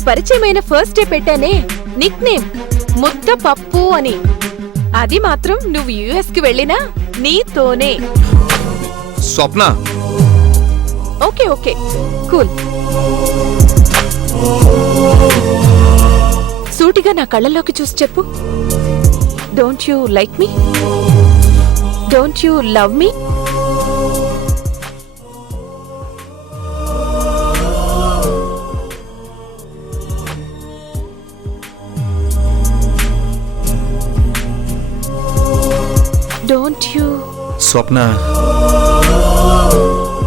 నేను పరిచయమైన first day పెట్టానే Nick name ముద్ద పప్పు అని. అది మాత్రం నువ్వు యుఎస్ కి వెళ్ళినా నీతోనే. స్వప్న. Okay okay cool. సూటిగా నా కళ్ళల్లోకి చూసి చెప్పు. Don't you like me? Don't you love me? Don't you? Swapna,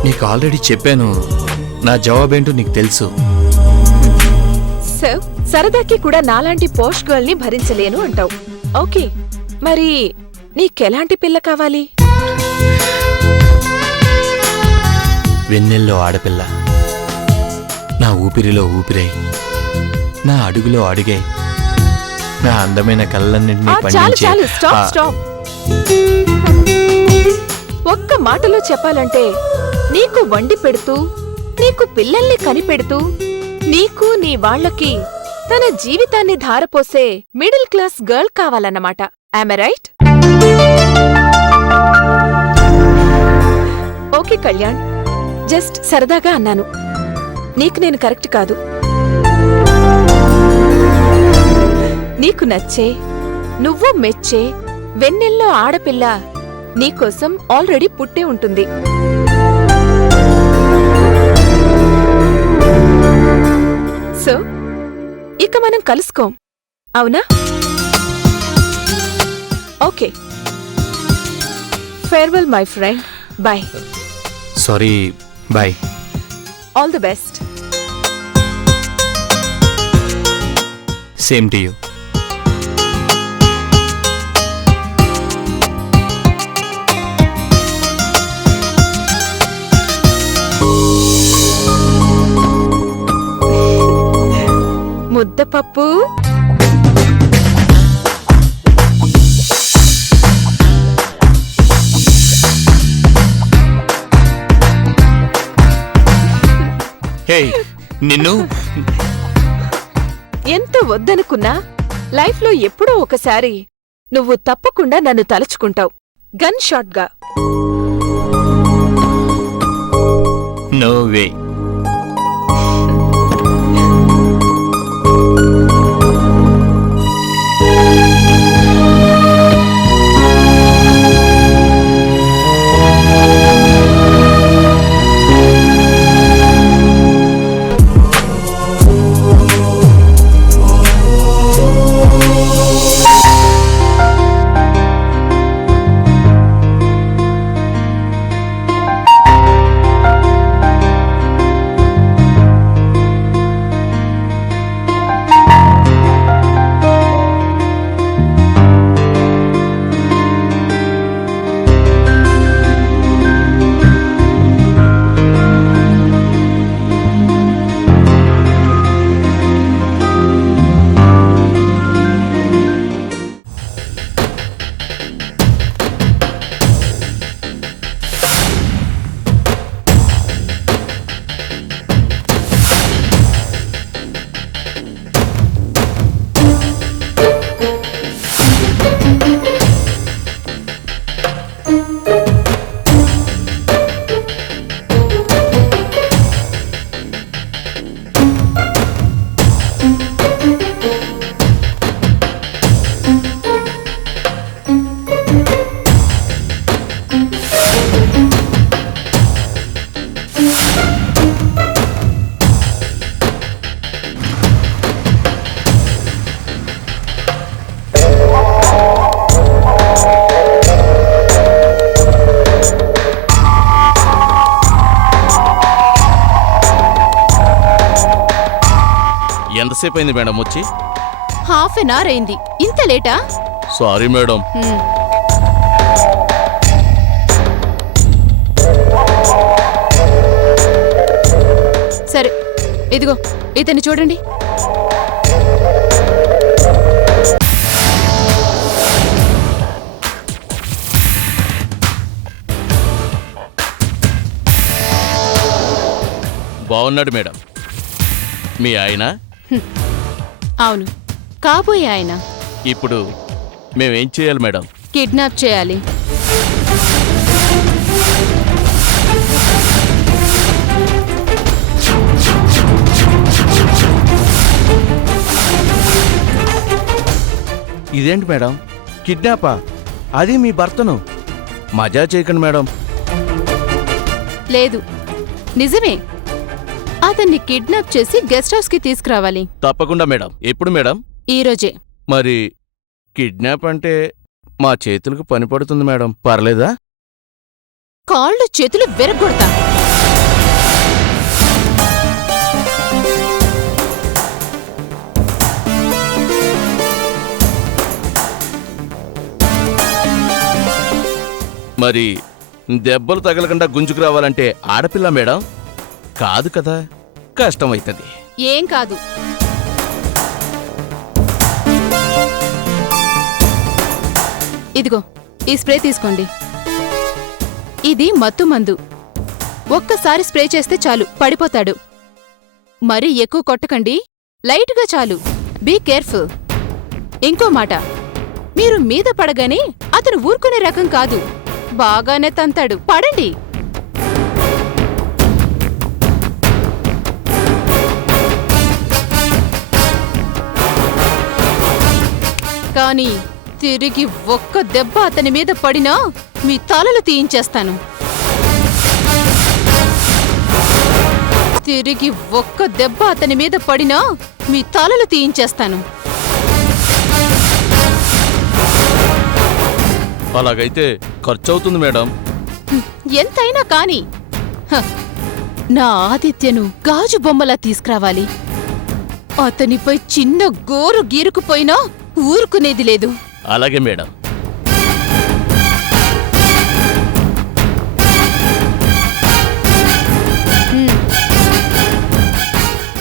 నీకు ఆల్రెడీ చెప్పాను, నా జవాబేంటో నీకు తెలుసు. సార్, సరదాకి కూడా నాలాంటి పోష్ గర్ల్ ని భరించలేను అంటావు. ఓకే, మరి నీకెలాంటి పిల్ల కావాలి? వెన్నెల్లో ఆడపిల్ల, నా ఊపిరిలో ఊపిరై, నా అడుగులో అడుగై, నా అందమైన కళ్ళన్నింటినీ చాలు పండించే. చాలు, స్టాప్ స్టాప్. ఒక్క మాటలో చెప్పాలంటే నీకు వండి పెడుతూ, నీకు పిల్లల్ని కనిపెడుతూ, నీకు నీ వాళ్లకి తన జీవితాన్ని ధారపోసే మిడిల్ క్లాస్ గర్ల్ కావాలన్నమాట. Am I right? Okay Kalyan, just సరదాగా అన్నాను. నీకు నేను కరెక్ట్ కాదు. నీకు నచ్చే, నువ్వు మెచ్చే వెన్నెల్లో ఆడపిల్ల నీకోసం ఆల్రెడీ పుట్టే ఉంటుంది. సో ఇక మనం కలుసుకోం, అవునా? Okay, farewell my friend. Bye. Sorry, bye. All the best. Same to you. ముద్దపప్పు. హే, నిన్ను ఎంత వద్దనుకున్నా లైఫ్లో ఎప్పుడో ఒకసారి నువ్వు తప్పకుండా నన్ను తలుచుకుంటావు, గన్ షాట్గా. No way. ఎంతసేపు అయింది మేడం వచ్చి? హాఫ్ అన్ అవర్ అయింది. ఇంత లేటా? Sorry madam. సరే, ఇదిగో ఇతన్ని చూడండి. బాగున్నాడు మేడం. మీ ఆయన? అవును, కాబోయే ఆయన ఇప్పుడు మేమేం చేయాలి మేడం? కిడ్నాప్ చేయాలి. ఇదేంటి మేడం, కిడ్నాపా? అది మీ భర్తను? మజా చేయకండి మేడం. లేదు, నిజమే. అతన్ని కిడ్నాప్ చేసి గెస్ట్ హౌస్ కి తీసుకురావాలి. తప్పకుండా మేడం. ఎప్పుడు మేడం? ఈరోజే. మరి కిడ్నాప్ అంటే మా చేతులకు పని పడుతుంది మేడం, పర్లేదా? కాళ్ళు చేతులు విరగ్గొడతా. మరి దెబ్బలు తగలకుండా గుంజుకు రావాలంటే ఆడపిల్ల మేడం? కాదు కదా, కష్టమైతుంది. ఏం కాదు. ఇదిగో, ఈ స్ప్రే తీసుకోండి. ఇది మత్తు మందు. ఒక్కసారి స్ప్రే చేస్తే చాలు, పడిపోతాడు. మరీ ఎక్కువ కొట్టకండి, లైట్గా చాలు. Be careful. ఇంకో మాట, మీరు మీద పడగానే అతను ఊరుకునే రకం కాదు, బాగానే తంతాడు. పడండి. కానీ తిరిగి ఒక్క దెబ్బ అతని మీద పడినా మీ తలలు తీయించేస్తాను. తిరిగి ఒక్క దెబ్బ అతని మీద పడినా మీ తలలు తీయించేస్తాను. అలాగైతే ఖర్చవుతుంది మేడం. ఎంతైనా కాని నా ఆదిత్యను గాజు బొమ్మలా తీసుకురావాలి. అతనిపై చిన్న గోరు గీరుకుపోయినా ఊరుకునేది లేదు. అలాగే మేడం.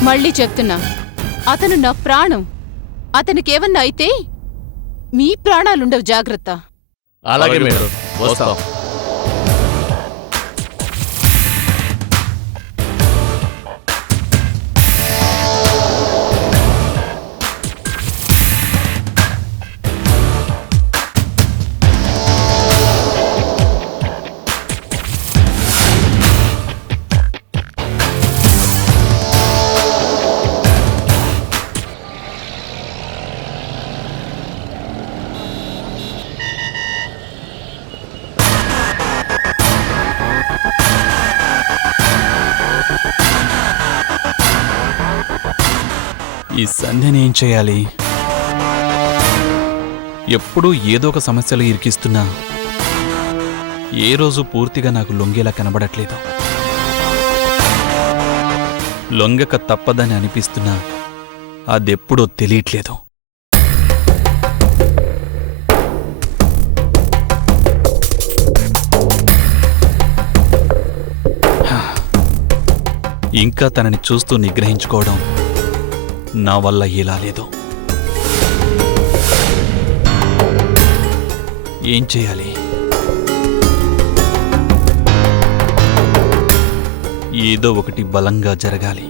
మళ్ళీ చెప్తున్నా, అతను నా ప్రాణం. అతనికేమన్నా అయితే మీ ప్రాణాలుండవు, జాగ్రత్త. అలాగే మేడం, వస్తాం. ఈ సంధ్యని ఏం చేయాలి? ఎప్పుడూ ఏదో ఒక సమస్యలు ఇరికిస్తున్నా ఏ రోజు పూర్తిగా నాకు లొంగేలా కనబడట్లేదు. లొంగక తప్పదని అనిపిస్తున్నా అదెప్పుడో తెలియట్లేదు. ఇంకా తనని చూస్తూ నిగ్రహించుకోవడం నా వల్ల ఇలా లేదు. ఏం చేయాలి? ఏదో ఒకటి బలంగా జరగాలి.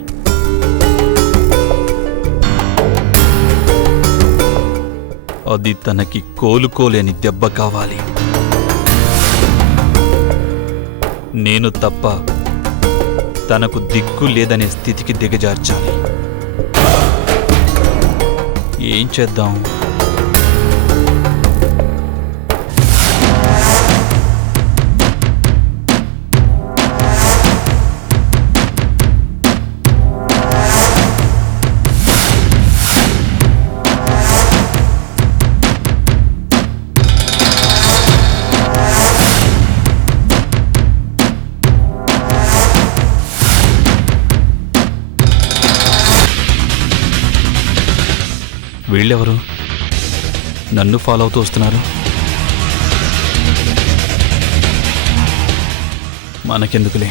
అది తనకి కోలుకోలేని దెబ్బ కావాలి. నేను తప్ప తనకు దిక్కు లేదనే స్థితికి దిగజార్చాలి. ఏం చేద్దాం? వీళ్ళెవరు నన్ను ఫాలో అవుతూ వస్తున్నారు? మనకెందుకులే.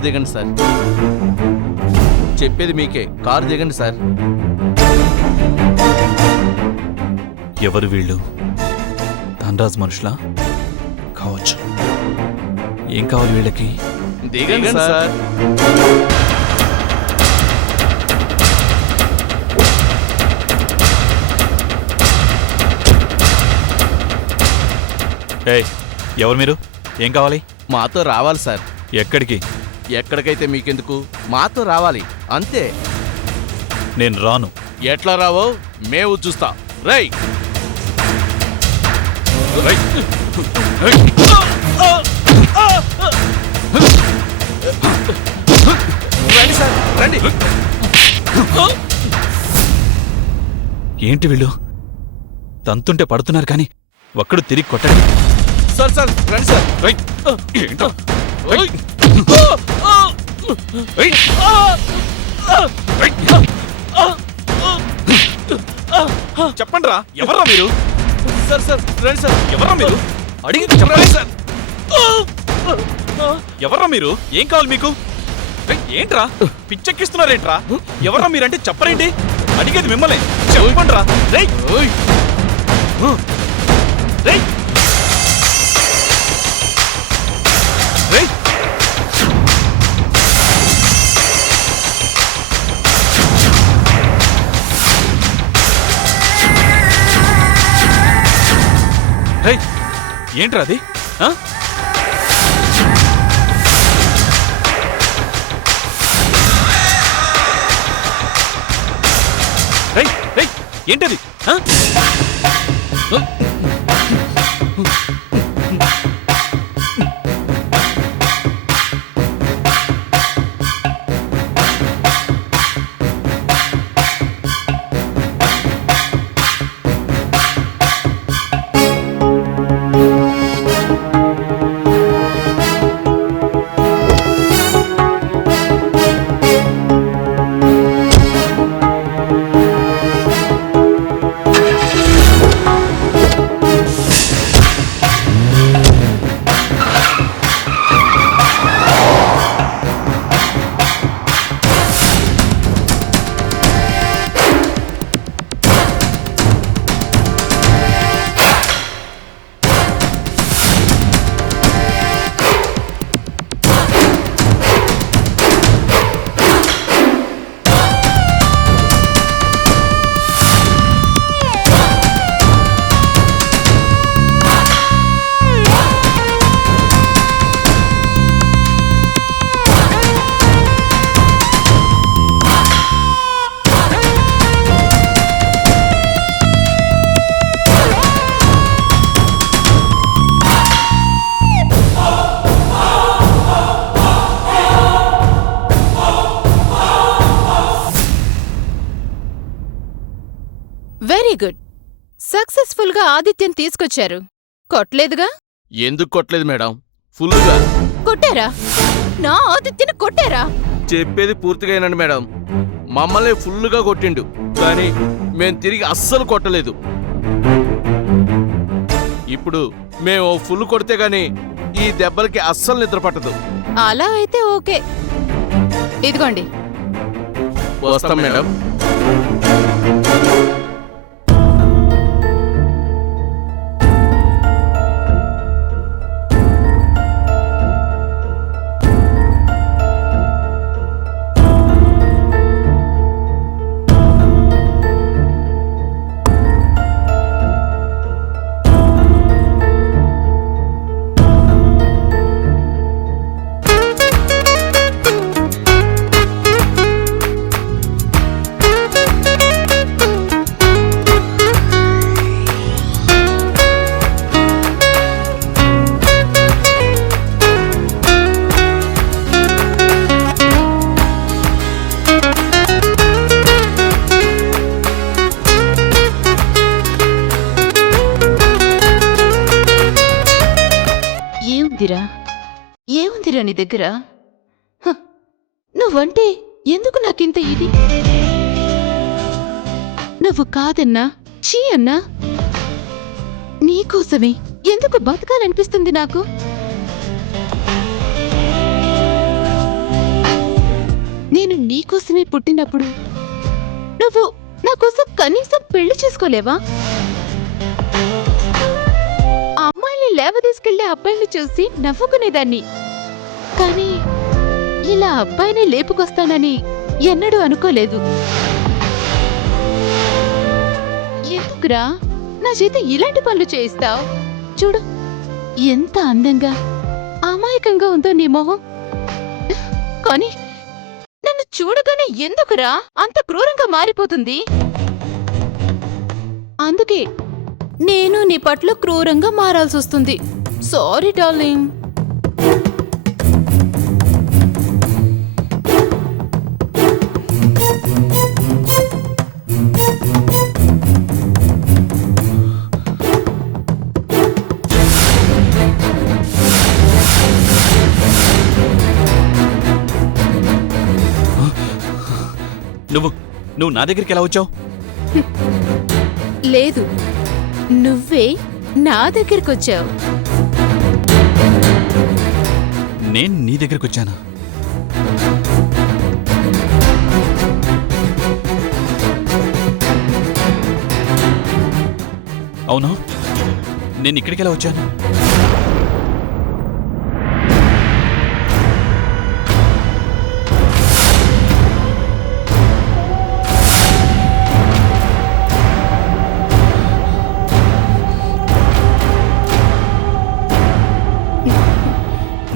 కారు దిగండి సార్. చెప్పేది మీకే, కారు దిగండి సార్. ఎవరు వీళ్ళు? ధనరాజ్ మనుషులా? కావచ్చు. ఏం కావాలి వీళ్ళకి? దిగండి సార్. ఏయ్, ఎవరు మీరు? ఏం కావాలి? మాతో రావాలి సార్. ఎక్కడికి? ఎక్కడికైతే మీకెందుకు, మాతో రావాలి అంతే. నేను రాను. ఎట్లా రావో మేము చూస్తాం. రై రండి సార్, రండి. ఏంటి వీళ్ళు తంతుంటే పడుతున్నారు కానీ ఒక్కడు తిరిగి కొట్టండి. సార్ సార్ రండి సార్. ఏంటో? చెప్పండి రా, ఎవర్రా మీరు? సార్ సార్ రండి సార్. ఎవర్రా మీరు? అడిగి చెప్పండి సార్. ఎవర్రా మీరు? ఏం కావాలి మీకు? ఏంట్రా పిచ్చెక్కిస్తున్నారేంట్రా? ఎవర్రా మీరంటే చెప్పరేంటి? అడిగేది మిమ్మల్ని. చెప్పండి రా. రేయ్ రేయ్ రేయ్ రేయ్ ఏంట్రా అది? రేయ్ రేయ్ ఏంటది? Very good. సక్సెస్ఫుల్ గా ఆదిత్యం తీసుకొచ్చారు. కొట్టలేదుగా? ఎందుకు కొట్టలేదు మేడం, ఫుల్లుగా కొట్టారా? నా ఆదిత్యని కొట్టారా? చెప్పేది పూర్తిగా వినండి మేడం. మమ్మల్ని ఫుల్లుగా కొట్టిండు, కానీ మేం తిరిగి అస్సలు కొట్టలేదు. ఇప్పుడు మేము ఫుల్ కొడితే గాని ఈ దెబ్బలకి అస్సలు నిద్ర పట్టదు. అలా అయితే ఓకే. ఇదిగోండి. వస్తాం మేడం. ఏముందిరా నీ దగ్గర? నువ్వంటే ఎందుకు నాకింత ఇది? నువ్వు కాదన్నా, చీ అన్నా. నీకోసమే ఎందుకు బతకాలనిపిస్తుంది నాకు? నేను నీకోసమే పుట్టినప్పుడు నువ్వు నా కోసం కనీసం పెళ్లి చేసుకోలేవా? ఆ అమ్మాయిని లేవదీసుకెళ్లే అబ్బాయిని చూసి నవ్వుకునేదాన్ని. కానీ ఇలా అబ్బాయిని లేపుకొస్తానని ఎన్నడూ అనుకోలేదు. ఎందుకురా నా చేత ఇలాంటి పనులు చేయిస్తావు? చూడు ఎంత అందంగా అమాయకంగా ఉందో నీ మొహం. కానీ నన్ను చూడగానే ఎందుకురా అంత క్రూరంగా మారిపోతుంది? అందుకే నేను నీ పట్ల క్రూరంగా మారాల్సి వస్తుంది. Sorry darling. నువ్వు నా దగ్గరికి ఎలా వచ్చావు? లేదు, నువ్వే నా దగ్గరకొచ్చావు. నేను నీ దగ్గరికి వచ్చానా? అవును, నేను ఇక్కడికి ఎలా వచ్చాను?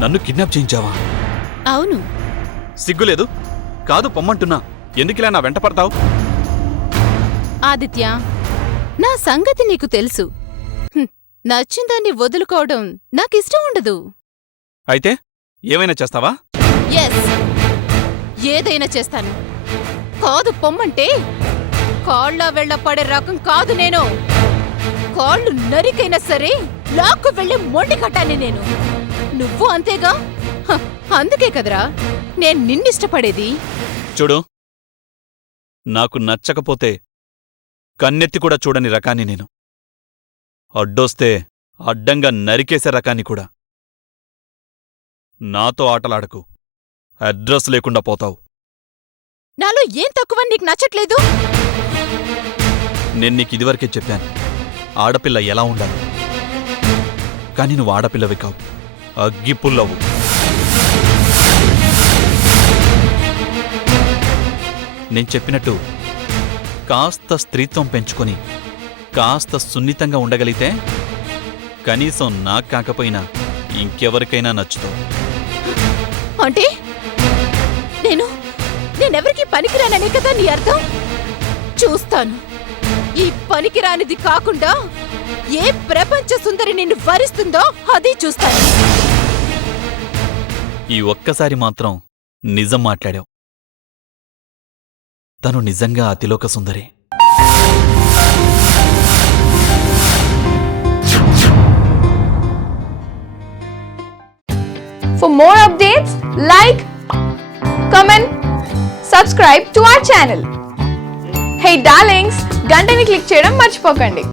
నన్ను కిడ్నాప్ చేయించావా? అవును. సిగ్గులేదు? కాదు పొమ్మంటున్నా. ఎందుకిలా నా వెంట పడతావు? ఆదిత్య, నా సంగతి నీకు తెలుసు. నచ్చిందాన్ని వదులుకోవడం నాకిష్టం ఉండదు. అయితే ఏమైనా చేస్తావా? ఎస్, ఏదైనా చేస్తాను. కాదు పొమ్మంటే కాళ్ళ వెళ్ళ పడే రకం కాదు నేను. కాళ్ళు నరికైనా సరే లాక్కు వెళ్ళి మొండి కట్టాలి నేను. నువ్వు అంతేగా? అందుకే కదరా నేను నిన్నిష్టపడేది. చూడు, నాకు నచ్చకపోతే కన్నెత్తి కూడా చూడని రకాన్ని నేను. అడ్డొస్తే అడ్డంగా నరికేసే రకాన్ని కూడా. నాతో ఆటలాడకు. అడ్రస్ లేకుండా పోతావు. నాలో ఏం తక్కువ నీకు నచ్చట్లేదు? నేను నీకు ఇదివరకే చెప్పాను, ఆడపిల్ల ఎలా ఉండాలి. కాని నువ్వు ఆడపిల్లవి కావు, అగ్గిపుల్లవు. నేను చెప్పినట్టు కాస్త స్త్రీత్వం పెంచుకొని కాస్త సున్నితంగా ఉండగలిగితే కనీసం నాకు కాకపోయినా ఇంకెవరికైనా నచ్చుతావు. అంటే నేనెవరికి పనికిరాననే కదా నీ అర్థం? చూస్తాను, ఈ పనికిరానిది కాకుండా ఏ ప్రపంచ సుందరి నిన్ను వరిస్తుందో అది చూస్తాను. ఈ ఒక్కసారి మాత్రం నిజం మాట్లాడావు. తను నిజంగా Athiloka Sundari. For more updates, like, comment, subscribe to our channel. Hey darlings, గంటని click చేయడం మర్చిపోకండి.